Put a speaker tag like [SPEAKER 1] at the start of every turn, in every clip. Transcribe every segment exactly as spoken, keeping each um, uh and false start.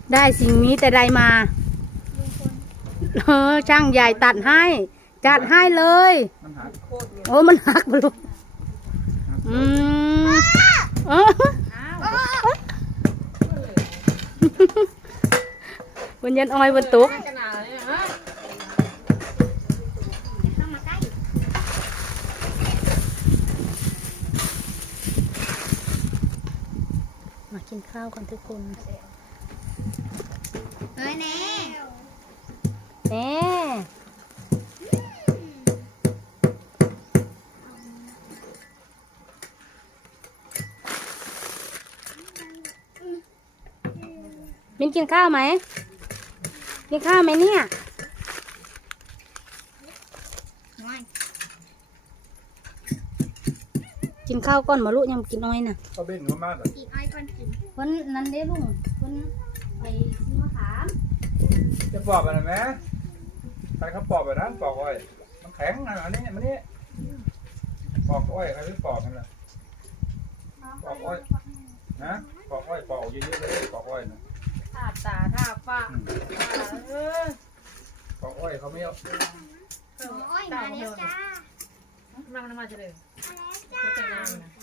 [SPEAKER 1] ได้สิ่งนี้แต่ใดมาเออช่างใหญ่ตัดให้จัดให้เลยโอ้มันหักไปลูกอืมเออวัน ยันอ้อยวันตุกมากินข้าวกันทุกคน
[SPEAKER 2] เฮ้ยแน่
[SPEAKER 1] แน่มินกินข้าวไหมกินข้าวไหมเนี่ยกินข้าวก่อนมาลูกยังกินอ้อยน่ะ
[SPEAKER 3] เขาเป็นเขามากเลย
[SPEAKER 2] อีกอ้อยก่อนกิน
[SPEAKER 1] วันนั้นเด้ลุงวันไปซื้อมะขาม
[SPEAKER 3] จะปอกกันไหมใครเขาปอกแบบนั้นปอกอ้อยมันแข็งนะอันนี้มันนี่ปอกอ้อยใครที่ปอกกันล่ะปอกอ้อยนะปอกอ้อยปอกเยอะๆเลยปอกอ้อยนะ
[SPEAKER 4] ท่าตาท่าฟ้าเออ
[SPEAKER 3] ปอกอ้อยเขาไม่เอา
[SPEAKER 2] โอ้ยมาแล้วจ้า
[SPEAKER 4] มามามาเฉลย
[SPEAKER 2] มาแล้วจ้า
[SPEAKER 4] จะแต่งงานนะ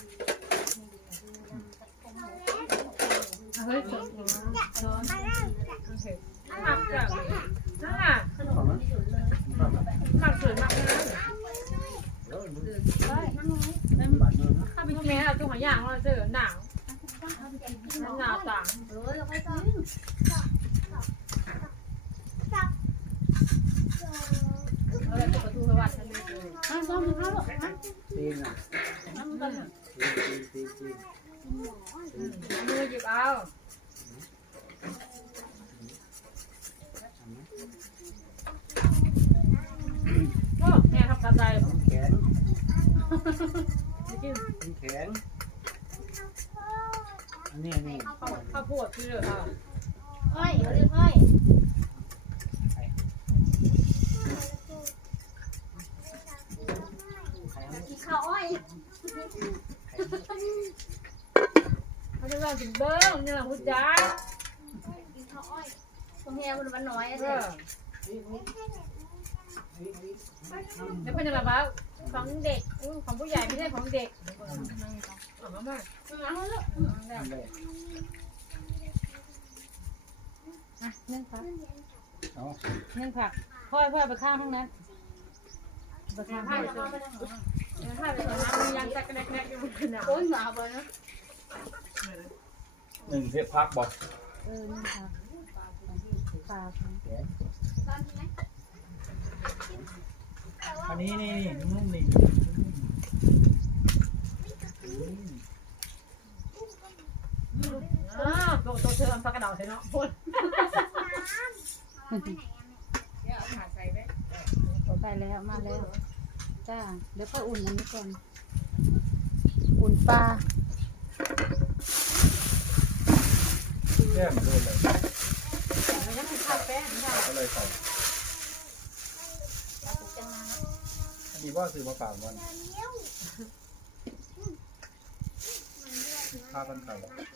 [SPEAKER 4] เฮ้ยสอนสอน
[SPEAKER 2] มาแล้วจ้า
[SPEAKER 4] โอเคหมักจ้ะนั่นน่ะหมักสวยมากเลยนะข้าไปทุ่งแม่เอาจุ่มหอยย่างเราเจอหนาวหนาวต่าง
[SPEAKER 1] เออเราค่อยกิน
[SPEAKER 4] เราเลยประตูสวัสดิ์ทันที
[SPEAKER 1] มาซ้อมกินข้าวลูกมา
[SPEAKER 3] ตีนอ่ะ
[SPEAKER 1] น้ำกัน
[SPEAKER 3] ตีนตีนตีนตีน
[SPEAKER 4] มือหยิบเอาโอ้แม่ทำกระจาย
[SPEAKER 3] แข็ง
[SPEAKER 4] ไม่กิน
[SPEAKER 3] แข็งอันนี้นี่
[SPEAKER 4] ข้าวข้าวโพดที่เหลืออ่ะ
[SPEAKER 1] อ้อยเขาเรียกอ้อยกินข้าวอ้อย
[SPEAKER 4] เขาจะว่าถึงเบิ้งนี่แหละคุณจ๋า
[SPEAKER 1] กินข้าวอ้อยตรงเฮียมันมันน้อย
[SPEAKER 4] เอ
[SPEAKER 1] เลย
[SPEAKER 4] อแล้วเป็นยังไงบ้างของเด็กของผู้ใหญ่ไม่ใช่ของเด็กเอามาบ้าง
[SPEAKER 1] อ่ะเนื่องผัก
[SPEAKER 3] เอา
[SPEAKER 1] เนื่องผักพ่อยพ่อยไปข้างห้องนั้นไปข้างห้อง
[SPEAKER 4] ถ้าเป็นน้ำยังจะกระแนกแนกอยู่บนหนาว
[SPEAKER 1] โอ้ยหมาไปนะ
[SPEAKER 3] หนึ่งเทปพักบอก
[SPEAKER 1] เออเนื่องผักปลา
[SPEAKER 3] อันนี้นี่นุ่มนี่
[SPEAKER 4] อ้าวโตโตเชิญพักกระดาษใส่เนาะพ่น
[SPEAKER 1] ไปแล้วมาแล้วจ้าเดี๋ยวก็อุ่นอันนี้ก่อนอุ่นปลา
[SPEAKER 3] แก้มโดนเลย
[SPEAKER 4] แล้วยังข้าวแป้งค่ะ
[SPEAKER 3] ก็เลยใส่อันนี้ว่าซื้อมาฝากวันข้าวพันไข่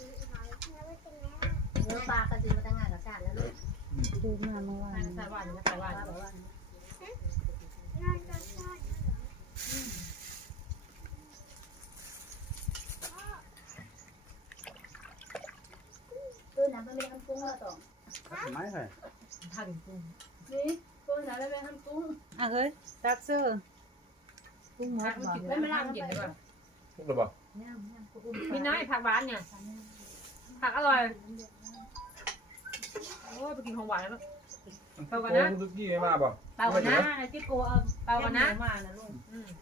[SPEAKER 1] เนื้อปลากระสือมาตั้งงานกับชาติแล้วลูกดูมาเมื่อวาน
[SPEAKER 4] ใส่หวานใส่หวาน
[SPEAKER 1] ตัวน้ำมันไม่ได้ทำกุ้งแล้วต่อ
[SPEAKER 3] ไม้ไข่
[SPEAKER 4] ถ้าถึงกุ้ง
[SPEAKER 1] นี่ตัวน้ำไม่ได้ทำกุ้งอ่ะเฮ้ยตักเสื้อกุ้งหม
[SPEAKER 4] ผั
[SPEAKER 1] ด
[SPEAKER 4] กมัน
[SPEAKER 1] บ่
[SPEAKER 4] กินได้ไม่ได้กินได้ป่ะ
[SPEAKER 3] ทุกระบอก
[SPEAKER 4] มีน้อยผักหวานเนี่ยผักอร่อยโอ้ไปกินของหวานแล้ว
[SPEAKER 3] โอ้ทุกที่ไม่มาบอก
[SPEAKER 1] เปล่ากันนะที่โกเอา
[SPEAKER 4] เปล่ากันนะ
[SPEAKER 1] มานะลูก
[SPEAKER 4] อืม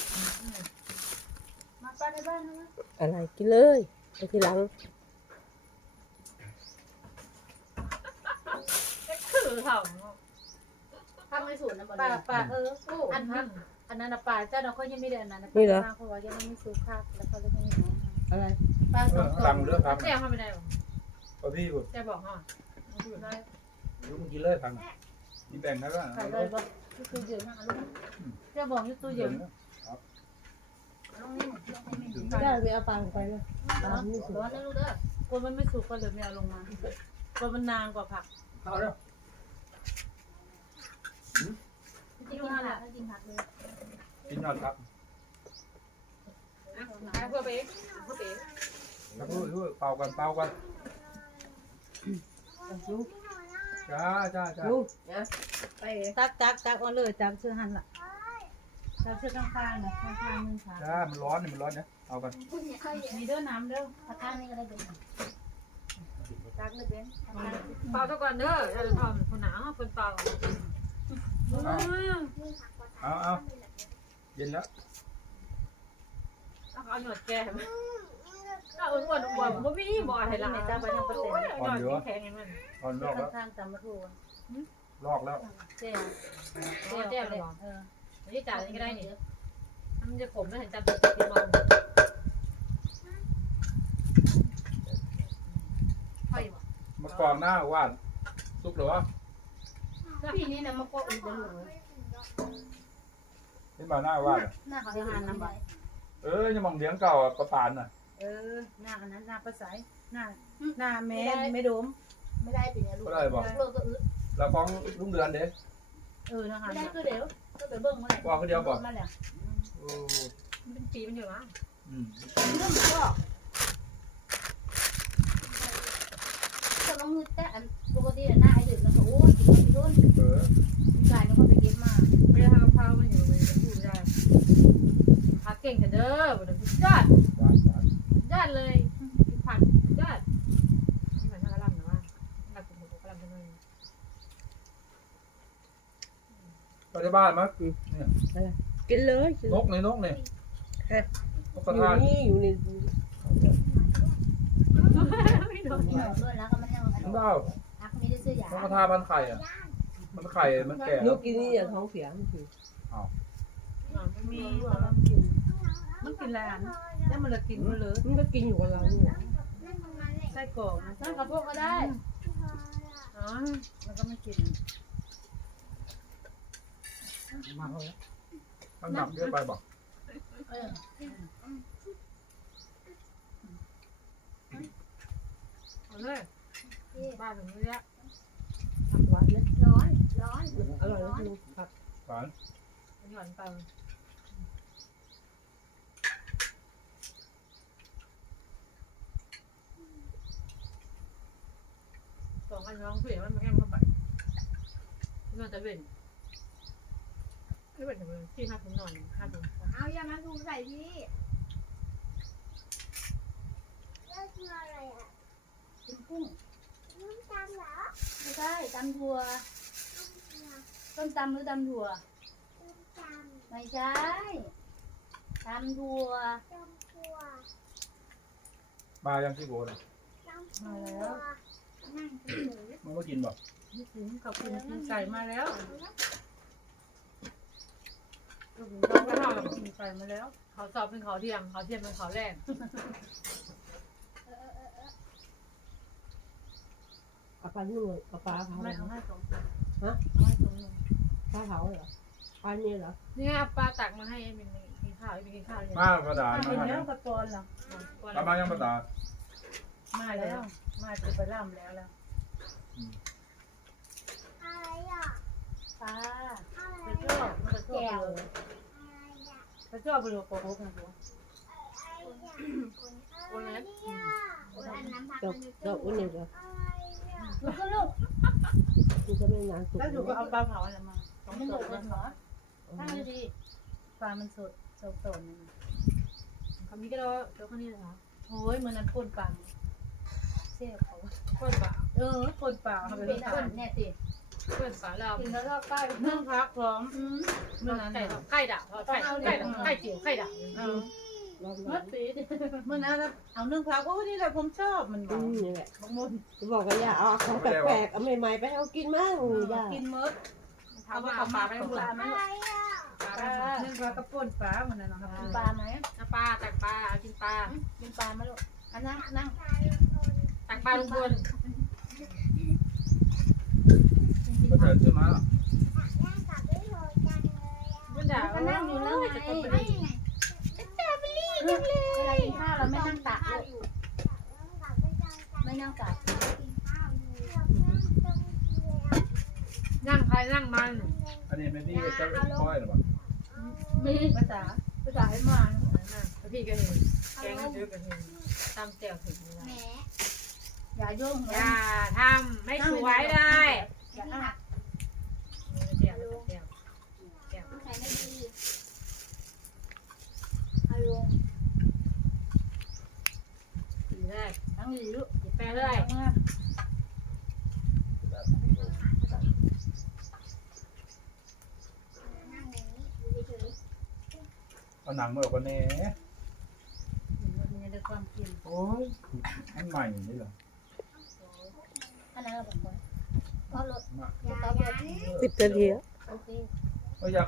[SPEAKER 1] มาป้าในบ้านนะ
[SPEAKER 5] อะไรกินเลยไปทีหลัง
[SPEAKER 4] คือเขา
[SPEAKER 1] ทำในสวนนะบ่ป้าป้าเอออันนั้นอันนั้นนะป้าเจ้าเราเขายังไม่ได้อันนั้นนะป้าเพราะว่ายังไม่สุภาพแล้วเขาเลยไม่เอา
[SPEAKER 5] อะไร
[SPEAKER 1] ป้าสอง
[SPEAKER 3] ตังเลือกพัง
[SPEAKER 4] แจ้งเขาไม่ได้หรอ
[SPEAKER 3] พอพี่บุ
[SPEAKER 4] แจ้งบอกเขา
[SPEAKER 3] รู้มึงกินเลยพังนี่แบ่งได้ป่ะ
[SPEAKER 1] ใส่เลยบ่ตู้เย็นนะลูกจะบอกอยู่ตู้เย็น
[SPEAKER 5] ได้ไปเอาปลาลงไปเลย
[SPEAKER 1] ร้อนนะลูกเด้อคนมันไม่สุกก็เลยไม่เอาลงมา
[SPEAKER 5] ก็มันนานกว่าผัก
[SPEAKER 3] เอาเร็ว
[SPEAKER 2] กินผักก็กินผักเลย
[SPEAKER 3] กินยอดครับ
[SPEAKER 4] อ่ะเพื่อไปเพื่อไป
[SPEAKER 3] แล้วรู้รู้เป่ากันเป่ากัน
[SPEAKER 5] ลุง
[SPEAKER 3] จ้าจ้าจ้า
[SPEAKER 5] ลุงนะ
[SPEAKER 6] ไปตักตักตักเอาเลยจับเสื้อหันล่ะจับเสื้อข้างๆนะข้างๆนึงค่ะ
[SPEAKER 3] จ้ามันร้อนนี่มันร้อนเนี่ยเอากัน
[SPEAKER 6] มีเด้อน้ำเด้อ
[SPEAKER 2] ผักข้างนี้ก็ได้เป็น
[SPEAKER 6] ตักเลยเบ้น
[SPEAKER 4] เป่าทุกคนเด้อเราจะทำคนหนาวคนเป่า
[SPEAKER 3] เอาเอาเย็นแล้ว
[SPEAKER 4] เอาหนวดแก้มถ้าอ้วนอ้วนบ่มีบ่ให้ละจ้าไปทำประเสริฐหนวดแข็งอย่างนั้น
[SPEAKER 3] ตอนลอกแล้ว
[SPEAKER 6] ข้างๆตำมะทู
[SPEAKER 3] ลอกแล้ว
[SPEAKER 6] เจ๊
[SPEAKER 4] เจ๊เจ๊เลย
[SPEAKER 6] เออ
[SPEAKER 4] นี่จ่ายก็ได้นี่มันจะขมแล้วเห็นจำเป็นกินมองไผ่บ่
[SPEAKER 3] มากองหน้าว่านซุปหรือวะ
[SPEAKER 6] พี่นี่นะมะกอกอีกจะหลุด
[SPEAKER 3] นี่มาหน้าว่าน
[SPEAKER 6] หน้าเขาจะหันน้ำบ่
[SPEAKER 3] เออยังมองเลี้ยงเก่าประปานน่ะ
[SPEAKER 6] เออหน้าอันนั้นหน้าประสายหน้าหน้าแม่ไม่ดม
[SPEAKER 2] ไม่ได้เป็นลูก
[SPEAKER 3] ก็ได้บอก
[SPEAKER 2] ลูกก็อึด
[SPEAKER 3] แล้วของลุงเดือนเด้
[SPEAKER 6] เออนะคะ
[SPEAKER 2] ไม่ได้คือเดี๋ยวก็ไปเบิ่งมาเลย
[SPEAKER 3] บอกคนเดียวบอก
[SPEAKER 6] มาแล้ว
[SPEAKER 3] โอ้
[SPEAKER 4] มันเป็นปีมันอยู่นะ
[SPEAKER 3] อืม
[SPEAKER 2] เรื่องก็ก็ต้องมืดแต่อันปกติหน้าไอ้เด็กแล้วก็โอ้ยกินไม่รุ่น
[SPEAKER 3] เออ
[SPEAKER 2] กายมันก็ไปเก็บมา
[SPEAKER 4] ไม่ได้ทำกับข้าวมันอยู่เลยจะพูดได้ผักเก่งเถอะเด้อบ่ได้ยอด
[SPEAKER 3] หวานหวาน
[SPEAKER 4] ยอดเลยกินผักยอดนี่เหมือนทางกระลำนะว่านักกินหมูกระลำจังเลย
[SPEAKER 3] ไปที่บ้านมั้ยเนี่ย
[SPEAKER 5] กินเลย
[SPEAKER 3] นกนี่นกนี่นกกระ
[SPEAKER 5] อยู่
[SPEAKER 3] ทาน
[SPEAKER 5] นี่อยู่นี่
[SPEAKER 4] ไม่โดน
[SPEAKER 2] ที่หนูด้วยแล้วก็มันยังอัน
[SPEAKER 3] เปล่า
[SPEAKER 2] อักไม่ได้ซื้อยาน
[SPEAKER 3] กกระทามันไข่อ่ะมันไข่มันแก่
[SPEAKER 5] ลูกกินนี่อย่าท้องเสียมันคือ
[SPEAKER 4] มันมี
[SPEAKER 6] มีว่ามันกินมันกินอะไรอันแล้วมันละกินมันเลย
[SPEAKER 5] มันก็กินอยู่กับเราเนี่ย
[SPEAKER 6] ไส้กรอกมัน
[SPEAKER 2] นั่นกับพวกก็ได้
[SPEAKER 4] อ๋อ
[SPEAKER 6] มันก็ไม่กิน
[SPEAKER 3] มันหนักเยอะไปบอก
[SPEAKER 2] เออ
[SPEAKER 4] เอาเลยบ้านผมเยอะ
[SPEAKER 5] ผักหวานนะ
[SPEAKER 2] ร้อนร้อน
[SPEAKER 5] อร่อยนะลุงผัก
[SPEAKER 3] หวาน
[SPEAKER 4] หย่อนเปล่าสองอันน้องเสียมันมันแค่เข้าไปนอนจะเป็นไม่เป็นเหมือนที่ห้าถุงนอนห้าถุง
[SPEAKER 2] เอาอย่ามาดูใส่พี่เลิกคืออะไรอ่ะกินกุ้งน้ำตาลเหรอไม่ใช่ตำถั่วต้มตำหรือตำถั่วไม่ใช่ตำถั่ว
[SPEAKER 3] มายังที่โบน
[SPEAKER 6] มาแล้ว
[SPEAKER 2] นั่งกินหมู
[SPEAKER 3] มันก็กินบอก
[SPEAKER 6] นี่ถึงเขากินกินไก่มาแล้ว
[SPEAKER 4] เราก็ทำ
[SPEAKER 6] กินไก่มาแล้ว
[SPEAKER 4] เขาสอบเป็นเขาเที่ยงเขาเที่ยงเป็นเขาแรก
[SPEAKER 5] เอาปลาที่นู่นเอาปลาเผา
[SPEAKER 6] ไม่เอาให้สอง
[SPEAKER 5] ฮะ
[SPEAKER 6] เอาให้สองหนึ่ง
[SPEAKER 5] ปลาเผาเหรอปลาเนี่ยเหรอ
[SPEAKER 4] นี่ไงปลาตักมาให้เป็นกินข้าวเป็นกินข้าวเลย
[SPEAKER 3] มากระดาษ
[SPEAKER 6] กิน
[SPEAKER 3] มา
[SPEAKER 6] แล้วกระตอนเหรอ
[SPEAKER 3] ทำมายังกระดาษ
[SPEAKER 6] มาแล้ว มาจะไปล่ำแล้วแล้ว
[SPEAKER 2] อะไรอ่ะปลา
[SPEAKER 6] กระจอกกระจอกเลยกระจอกไปดูโกหกนะตัว
[SPEAKER 4] โอนแล้ว
[SPEAKER 2] อันน้ำผัก
[SPEAKER 5] ดอกดอกอุ้นเนี่ยเหรอ
[SPEAKER 2] ลูกก็ลูก
[SPEAKER 5] มันจะไม่นานสุก
[SPEAKER 6] แล้วดูก็เอาปลาเผาอะไรมาสอง
[SPEAKER 2] มัน
[SPEAKER 6] ส
[SPEAKER 2] หม
[SPEAKER 6] ด
[SPEAKER 2] ด
[SPEAKER 6] เล
[SPEAKER 2] เลย ยเหรอตั้งดี
[SPEAKER 6] ปลามันสดสดสดนี่
[SPEAKER 4] คำนี้ก็เราเจ้าคนนี้เหรอ
[SPEAKER 6] โอ้ยมันนั้นป่นปลาเสียเขา
[SPEAKER 4] คนป่า
[SPEAKER 6] เออป่นปลาเขาไป
[SPEAKER 2] เป็น
[SPEAKER 6] ทา
[SPEAKER 2] คน
[SPEAKER 6] น
[SPEAKER 2] เนี่ยสิ
[SPEAKER 4] คนป่าเรา
[SPEAKER 2] กินแล้วก็ใกล้
[SPEAKER 6] นึ่งพักพร้อม
[SPEAKER 2] อืม
[SPEAKER 6] เมื่อนั้น
[SPEAKER 4] ไก่ไก่ด่าไก่ไก่ไก่จิ๋วไก่ด่า
[SPEAKER 6] เอา
[SPEAKER 5] รอบ
[SPEAKER 6] เมื่อปีเมื่อนั้นเอานึ่งพักโอ้นี่แหละผมชอบมันบ
[SPEAKER 5] อื
[SPEAKER 6] อก
[SPEAKER 5] มนี่แหละ
[SPEAKER 6] บางมุน
[SPEAKER 5] จะบอกว่าอย่าเอาของแปลกๆเอาใหม่ๆไปให้เขากินมั่งอย่า
[SPEAKER 6] กินเมื่อ
[SPEAKER 4] ถามว่าเอาปลาไปหมด
[SPEAKER 6] ปลาไหม
[SPEAKER 4] ปลา
[SPEAKER 6] นึ่งพักกับป่นปลาเหมือนนั้นนะครับ
[SPEAKER 2] กินปลาไหม
[SPEAKER 4] ปลาตักปลากินปลา
[SPEAKER 2] กินปลาไหมลูกอันนั่งนั่ง
[SPEAKER 4] ตักปลาลุงพล
[SPEAKER 3] ก็เดินขึ้นมา
[SPEAKER 4] มันด่า
[SPEAKER 2] ก็นั่งอยู่แล้วไง
[SPEAKER 4] จะเป็น
[SPEAKER 2] เวลากินข้าวเราไม่นั่งตักลูกไม่นั่งตัก
[SPEAKER 4] นั่งมัน
[SPEAKER 3] อันนี้ไม่ดีจะค่อยหรอวะ
[SPEAKER 2] มีภาษาภาษาให้มา
[SPEAKER 4] พี่ก็เห็นแกงก็เยอะกันเห็นตำเจียวถึงเวลา
[SPEAKER 2] อย่ายุ่ง
[SPEAKER 4] อย่าทำไม่สวยเลย
[SPEAKER 2] อย่าหัก
[SPEAKER 4] เจียวเจียวเจียว
[SPEAKER 2] ใส่ไม่ดีเอาลง
[SPEAKER 4] ดีเลย
[SPEAKER 2] ทั้งดีลูก
[SPEAKER 4] แปลเลย
[SPEAKER 2] นั่งอย่างนี้ดูเฉย
[SPEAKER 3] เอาหนังมาออกกันแน่
[SPEAKER 6] มันจะได้ความกิน
[SPEAKER 3] โอ้ยอันใหม่นี่เหรอ
[SPEAKER 2] ๆอันนั้นเราบอกว่าก็ลด
[SPEAKER 3] มา
[SPEAKER 2] อย่าอย่า
[SPEAKER 5] สิบนาที
[SPEAKER 2] โอเค